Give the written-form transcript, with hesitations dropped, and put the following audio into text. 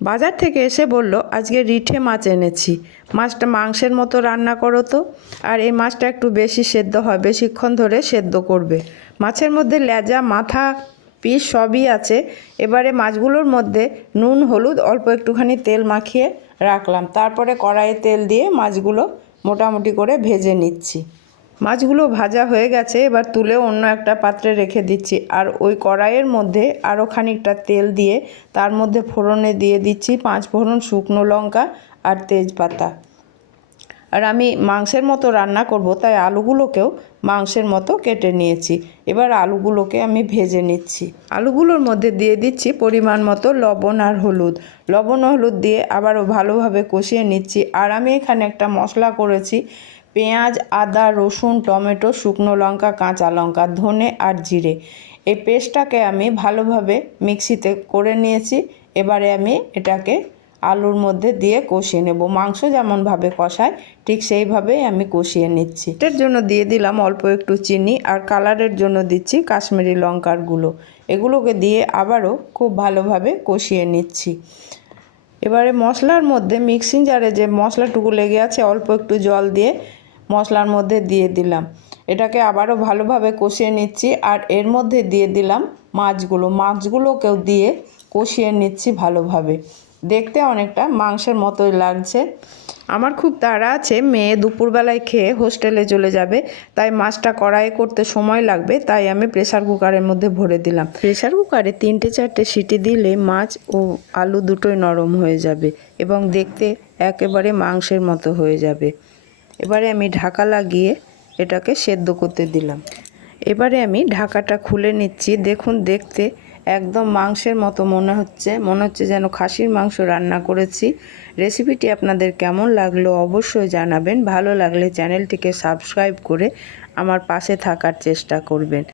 বাজার থেকে এসে বলল আজকে রিঠে মাছ এনেছি, মাছটা মাংসের মতো রান্না করো তো। আর এই মাছটা একটু বেশি সেদ্ধ হয়, বেশিক্ষণ ধরে সেদ্ধ করবে। মাছের মধ্যে লেজা মাথা পিস সবই আছে। এবারে মাছগুলোর মধ্যে নুন হলুদ অল্প একটুখানি তেল মাখিয়ে রাখলাম, তারপরে কড়াইয়ে তেল দিয়ে মাছগুলো মোটামুটি করে ভেজে নিচ্ছি। মাছগুলো ভাজা হয়ে গেছে, এবার তুলে অন্য একটা পাত্রে রেখে দিচ্ছি। আর ওই কড়াইয়ের মধ্যে আরও খানিকটা তেল দিয়ে তার মধ্যে ফোড়নে দিয়ে দিচ্ছি 5 ফোড়ন, শুকনো লঙ্কা আর তেজপাতা। আর আমি মাংসের মতো রান্না করব, তাই আলুগুলোকেও মাংসের মতো কেটে নিয়েছি। এবার আলুগুলোকে আমি ভেজে নিচ্ছি। আলুগুলোর মধ্যে দিয়ে দিচ্ছি পরিমাণ মতো লবণ আর হলুদ। লবণ ও হলুদ দিয়ে আবারও ভালোভাবে কষিয়ে নিচ্ছি। আর আমি এখানে একটা মশলা করেছি, পেঁয়াজ, আদা, রসুন, টমেটো, শুকনো লঙ্কা, কাঁচা লঙ্কা, ধনে আর জিরে। এই পেস্টটাকে আমি ভালোভাবে মিক্সিতে করে নিয়েছি। এবারে আমি এটাকে আলুর মধ্যে দিয়ে কষিয়ে নেব। মাংস যেমনভাবে কষায় ঠিক সেইভাবেই আমি কষিয়ে নিচ্ছি। এর জন্য দিয়ে দিলাম অল্প একটু চিনি, আর কালারের জন্য দিচ্ছি কাশ্মীরি লঙ্কার গুঁড়ো। এগুলোকে দিয়ে আবারও খুব ভালোভাবে কষিয়ে নিচ্ছি। এবারে মশলার মধ্যে মিক্সিং জারে যে মশলাটুকু লেগে আছে অল্প একটু জল দিয়ে মশলার মধ্যে দিয়ে দিলাম। এটাকে আবারও ভালোভাবে কষিয়ে নিচ্ছি। আর এর মধ্যে দিয়ে দিলাম মাছগুলোকেও দিয়ে কষিয়ে নিচ্ছি ভালোভাবে। দেখতে অনেকটা মাংসের মতোই লাগছে। আমার খুব তাড়া আছে, মেয়ে দুপুরবেলায় খেয়ে হোস্টেলে চলে যাবে, তাই মাছটা কড়াইয়ে করতে সময় লাগবে। তাই আমি প্রেসার কুকারের মধ্যে ভরে দিলাম। প্রেসার কুকারে 3-4টে সিটি দিলে মাছ ও আলু দুটোই নরম হয়ে যাবে এবং দেখতে একেবারে মাংসের মতো হয়ে যাবে। এবারে আমি ঢাকা লাগিয়ে এটাকে সেদ্ধ করতে দিলাম। এবারে আমি ঢাকাটা খুলে নিচ্ছি। দেখুন, দেখতে একদম মাংসের মতো মনে হচ্ছে যেন খাসির মাংস রান্না করেছি। রেসিপিটি আপনাদের কেমন লাগলো অবশ্যই জানাবেন। ভালো লাগলে চ্যানেলটিকে সাবস্ক্রাইব করে আমার পাশে থাকার চেষ্টা করবেন।